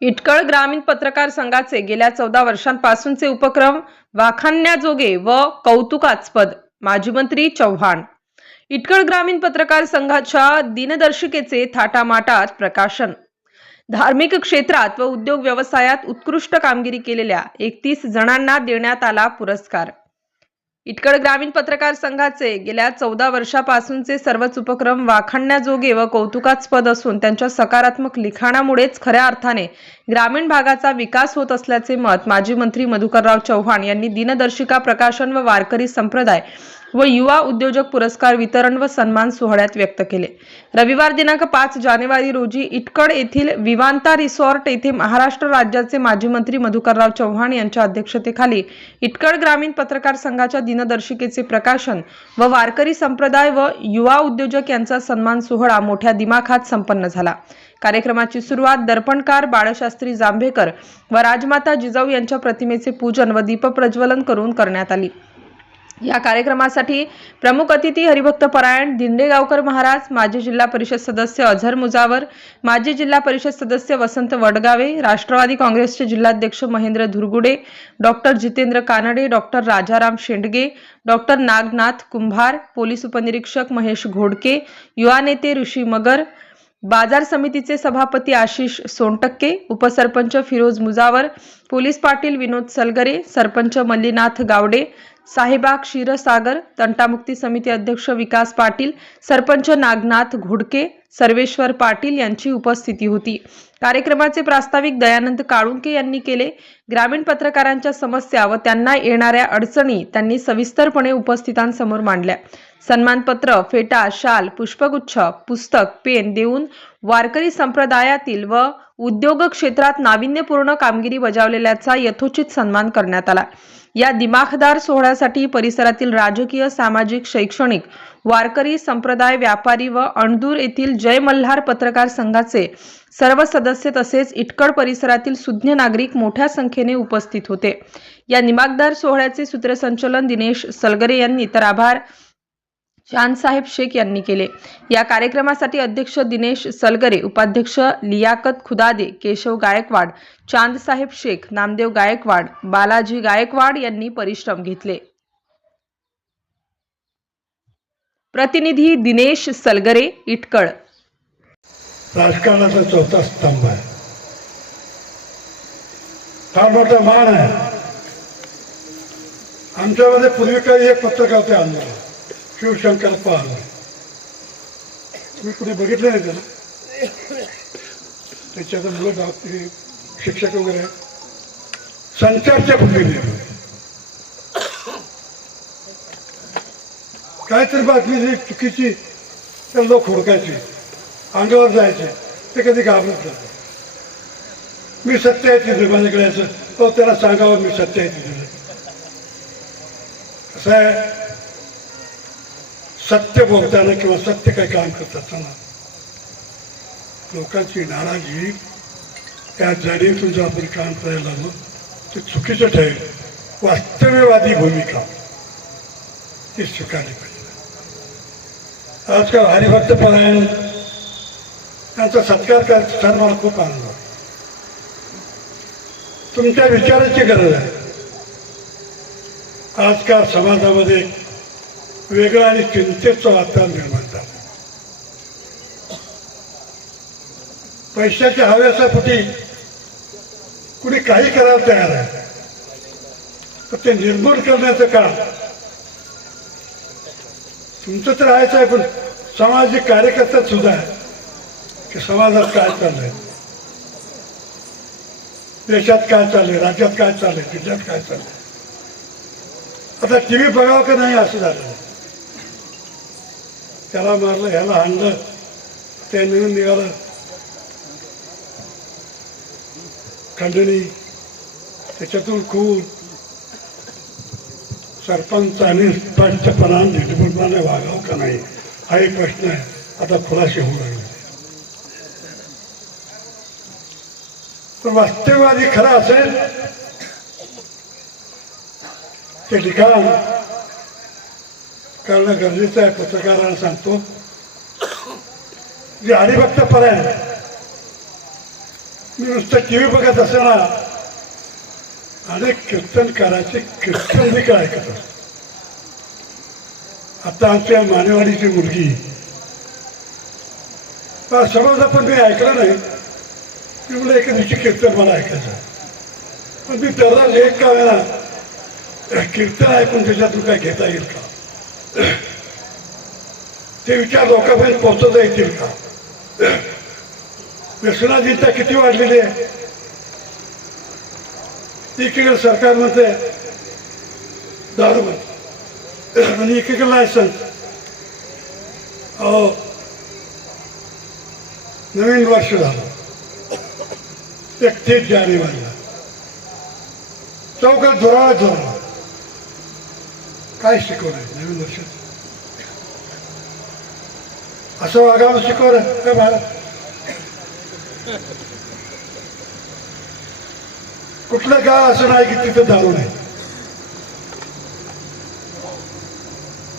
इटकळ ग्रामीण पत्रकार संघाचे गेल्या चौदा वर्षांपासूनचे उपक्रम वाखाणण्याजोगे व कौतुकास्पद माजी मंत्री चव्हाण. इटकळ ग्रामीण पत्रकार संघाच्या दिनदर्शिकेचे थाटामाटात प्रकाशन. धार्मिक क्षेत्रात व उद्योग व्यवसायात उत्कृष्ट कामगिरी केलेल्या एकतीस जणांना देण्यात आला पुरस्कार. इटकळ ग्रामीण पत्रकार संघाचे गेल्या चौदा वर्षापासूनचे सर्वच उपक्रम वाखाणण्याजोगे व कौतुकास्पद असून त्यांच्या सकारात्मक लिखाणामुळेच खऱ्या अर्थाने ग्रामीण भागाचा विकास होत असल्याचे मत माजी मंत्री मधुकरराव चव्हाण यांनी दिनदर्शिका प्रकाशन व वारकरी संप्रदाय व युवा उद्योजक पुरस्कार वितरण व सन्मान सोहळ्यात व्यक्त केले. रविवार दिनांक पाच जानेवारी रोजी इटकड येथील विवांता रिसॉर्ट येथे महाराष्ट्र राज्याचे माजी मंत्री मधुकरराव चव्हाण यांच्या अध्यक्षतेखाली इटकड ग्रामीण पत्रकार संघाच्या दिनदर्शिकेचे प्रकाशन व वारकरी संप्रदाय व युवा उद्योजक यांचा सन्मान सोहळा मोठ्या दिमाखात संपन्न झाला. कार्यक्रमाची सुरुवात दर्पणकार बाळशास्त्री जांभेकर व राजमाता जिजाऊ यांच्या प्रतिमेचे पूजन व दीपप्रज्वलन करून करण्यात आली. या कार्यक्रमासाठी प्रमुख अतिथी हरिभक्त परायण दिंडेगावकर महाराज माजी जिल्हा परिषद सदस्य अझर मुजावर माजी जिल्हा परिषद सदस्य वसंत वडगावे राष्ट्रवादी काँग्रेसचे जिल्हाध्यक्ष Mahendra Dhurgude doctor Jitendra Kanade doctor Rajaram Shendge doctor Nagnath Kumbhar police उपनिरीक्षक महेश घोडके युवा नेते ऋषी मगर बाजार समितीचे सभापती आशिष सोनटक्के उपसरपंच फिरोज मुजावर पोलीस पाटील विनोद सलगरे सरपंच मल्लीनाथ गावडे साहेबा क्षीरसागर तंटामुक्ती समिती अध्यक्ष विकास पाटील सरपंच नागनाथ घोडके सर्वेश्वर पाटील यांची उपस्थिती होती. कार्यक्रमाचे प्रास्ताविक दयानंद काळुंके यांनी केले. ग्रामीण पत्रकारांच्या समस्या व त्यांना येणाऱ्या अडचणी त्यांनी सविस्तरपणे उपस्थितांसमोर मांडल्या. सन्मानपत्र फेटा शाल पुष्पगुच्छ पुस्तक पेन देऊन वारकरी संप्रदायातील व उद्योग क्षेत्रात नाविन्यपूर्ण कामगिरी बजावलेल्याचा यथोचित सन्मान करण्यात आला. या दिमाखदार सोहळ्यासाठी परिसरातील राजकीय सामाजिक शैक्षणिक वारकरी संप्रदाय व्यापारी व अणदूर येथील जय मल्हार पत्रकार संघाचे सर्व सदस्य तसेच इटकड परिसरातील सुज्ञ नागरिक मोठ्या संख्येने उपस्थित होते. या दिमागदार सोहळ्याचे सूत्रसंचलन दिनेश सलगरे यांनी. तर आभार. चांदसाहेब शेख यांनी केले. या कार्यक्रमासाठी अध्यक्ष दिनेश सलगरे उपाध्यक्ष लियाकत खुदादे केशव गायकवाड चांदसाहेब शेख नामदेव गायकवाड बालाजी गायकवाड यांनी परिश्रम घेतले. प्रतिनिधी दिनेश सलगरे इटकळ. राजकारणाचा चौथा स्तंभ आहे. फार मोठा मान आहे. आमच्यामध्ये पूर्वी काही एक पत्रकार होते आंदोलन. शिवशंकर पवार तुम्ही कुठे बघितलं नाही त्याला त्याच्यात मुलं डॉक्टर शिक्षक वगैरे. आहेत. संचारच्या भूमिकेने काहीतरी बातमी जी चुकीची तर लोक हुडकायचे. अंगावर जायचे. ते कधी घाबरत नव्हते मी सत्य आहे तिथे माझ्याकडे यायचं तो त्याला सांगावं मी सत्य आहे तिथे कसं आहे. सत्य बोलताना किंवा सत्य काही काम करत असताना लोकांची नाराजी त्या जाणीतून जर आपण काम करायला लागलो ते चुकीचं ठरेल. वास्तव्यवादी भूमिका. ती स्वीकारली पाहिजे. आजकाल हरिभक्त परायण त्यांचा सत्कार करायचा मला खूप आनंद आहे तुमच्या विचाराची गरज आहे. आजकाल समाजामध्ये वेगळं आणि चिंतेचं वातावरण निर्माण झालं. पैशाच्या हव्यासापोटी कुणी काही करायला तयार आहे. पण ते निर्मूल करण्याचं काम तुमचं तर आहेच आहे पण सामाजिक कार्यकर्ता सुद्धा आहे की समाजात काय चाललंय? देशात काय चाललंय? राज्यात काय चाललंय? जिल्ह्यात काय चाललंय? आता टी व्ही बघावं का नाही असं झालं? त्याला मारलं ह्याला हाणलं ते निघून निघालं. खंडणी त्याच्यातून खून. सरपंचाने स्पष्टपणाने निर्भरपणाने वागावं का नाही? हा एक प्रश्न आहे. आता खुलासे होऊ लागले. पण वास्तववादी खरं असेल ते ठिकाण कळणं गरजेचं आहे पत्रकारांना सांगतो. जे हरिभक्त पर्याय मी नुसतं टी व्ही बघत असताना अनेक कीर्तनकाराचे कीर्तन देखील ऐकत असतो. आता आमच्या मानेवाडीची मुलगी. मला आपण पण मी ऐकलं नाही. मी मला एका दिवशी कीर्तन मला ऐकायचं. पण मी त्याला लेख का वेळा कीर्तन ऐकून त्याच्यातून काय घेता येईल का? ते विचार लोकांपर्यंत पोहोचवता येतील का व्यसनाधीनता किती वाढलेली आहे एकीकडे सरकार म्हणते दारू आणि एकीकडे लायसन्स नवीन वर्ष झालं एकतीस जानेवारीला चौकात धोराळा धोरण काय शिकवलंय नवीन वर्षात असं वागावं शिकवलं काय भारत कुठलं गाव असं नाही की तिथं दारू नाही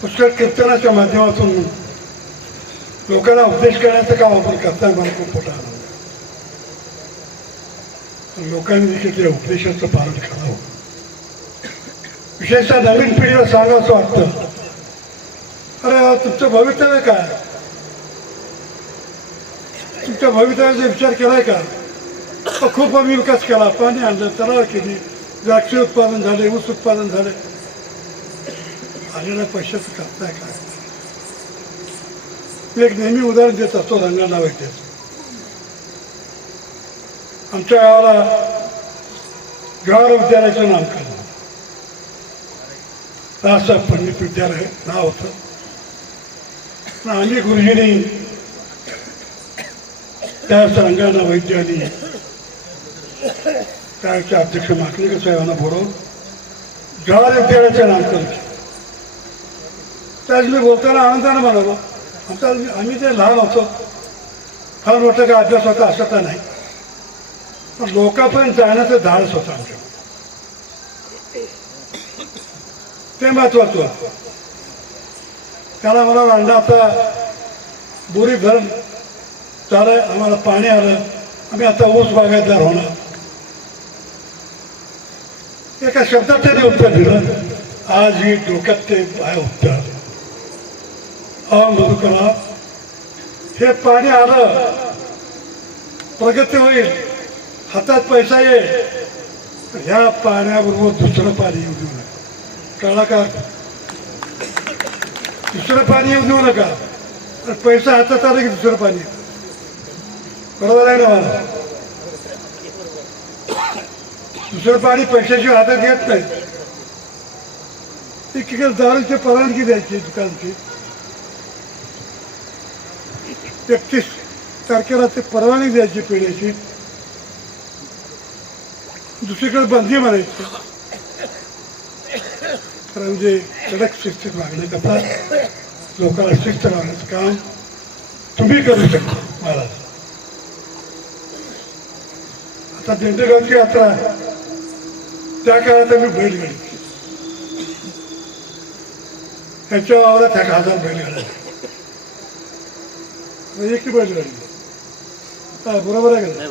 पुष्कळ कीर्तनाच्या माध्यमातून लोकांना उपदेश करण्याचं काम आपण करताय मला खूप मोठा आनंद लोकांनी देखील त्या उपदेशाचं पालन करावं. विशेषतः नवीन पिढीला सांगावं वाटतं. अरे तुमचं भवितव्य काय? तुमच्या भवितव्याचा विचार केलाय का? हो, खूप आम्ही विकास केला पाणी आणलं तलाव केली द्राक्ष उत्पादन झाले ऊस उत्पादन झाले. आलेल्या पैशाचं करताय काय? मी एक नेहमी उदाहरण देत असतो रंगाला वैद्याचं आमच्या गावाला जवाहर विद्यालयाचं नामकरण राजसाहेब पंडित विद्यालय नाव होतं. पण आम्ही गुरुजींनी त्या रंगाना वैद्य आणि त्याचे अध्यक्ष माकलेकर साहेबांना बोलवून जवाहर विद्यालयाचे नामकरण केलं त्याच मी बोलताना आनंदानं म्हणालो आमचा आम्ही ते लहान होतो. फार मोठं काय अभ्यास होता असं तर नाही. पण लोकांपर्यंत जाण्याचं धाडस होतं आमच्या ते महत्वाचं त्याला मला वाटलं आता बोरी धरण चालय आम्हाला पाणी आलं आम्ही आता ऊस बागायतदार होणार एका शब्दात त्याने उत्तर दिलं आज ही डोक्यात ते बाय उत्तर हा मधुकरा हे पाणी आलं प्रगती होईल हातात पैसा येईल ह्या पाण्याबरोबर दुसरं पाणी येऊ देऊ नये कळला का? दुसरं पाणी येऊ देऊ नका. पैसा हातात आला की दुसरं पाणी बरोबर आहे ना मला दुसरं पाणी पैशाशिवाय हातात घेत नाही. एकीकडे दारूची परवानगी द्यायची दुकानची. एकतीस तारखेला ते परवानगी द्यायची पिढ्याची दुसरीकडे बंदी म्हणायची. म्हणजे कडक शिस्तीत वागण्याकरता लोकांना शिस्त लावण्याचं काम तुम्ही करू शकता महाराज. आता दिंडगावची यात्रा. त्या काळात आम्ही बैलगाडी त्याच्या वावरात एक हजार बैलगाड्या म्हणजे एक बैलगाडी काय बरोबर आहे का?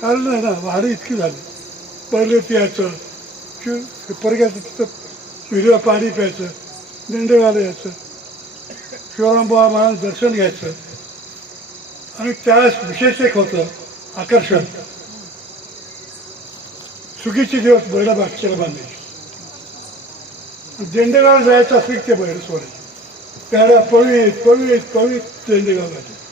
कारण नाही ना भाडं इतकी झाली. पहिले यायचं कि परग्याचं तिथं विहिरीला पाणी प्यायचं दिंडेगाला यायचं शिवरामबाबा महाराज दर्शन घ्यायचं. आणि त्यावेळेस विशेष एक होतं आकर्षण. सुगीचे दिवस बैला बागच्याला बांधायचे. दिंडेगाव जायचं असेल ते बैल सोडायचे. त्याला पळवीत पळवीत पळवीत दिंडेगाव जायचे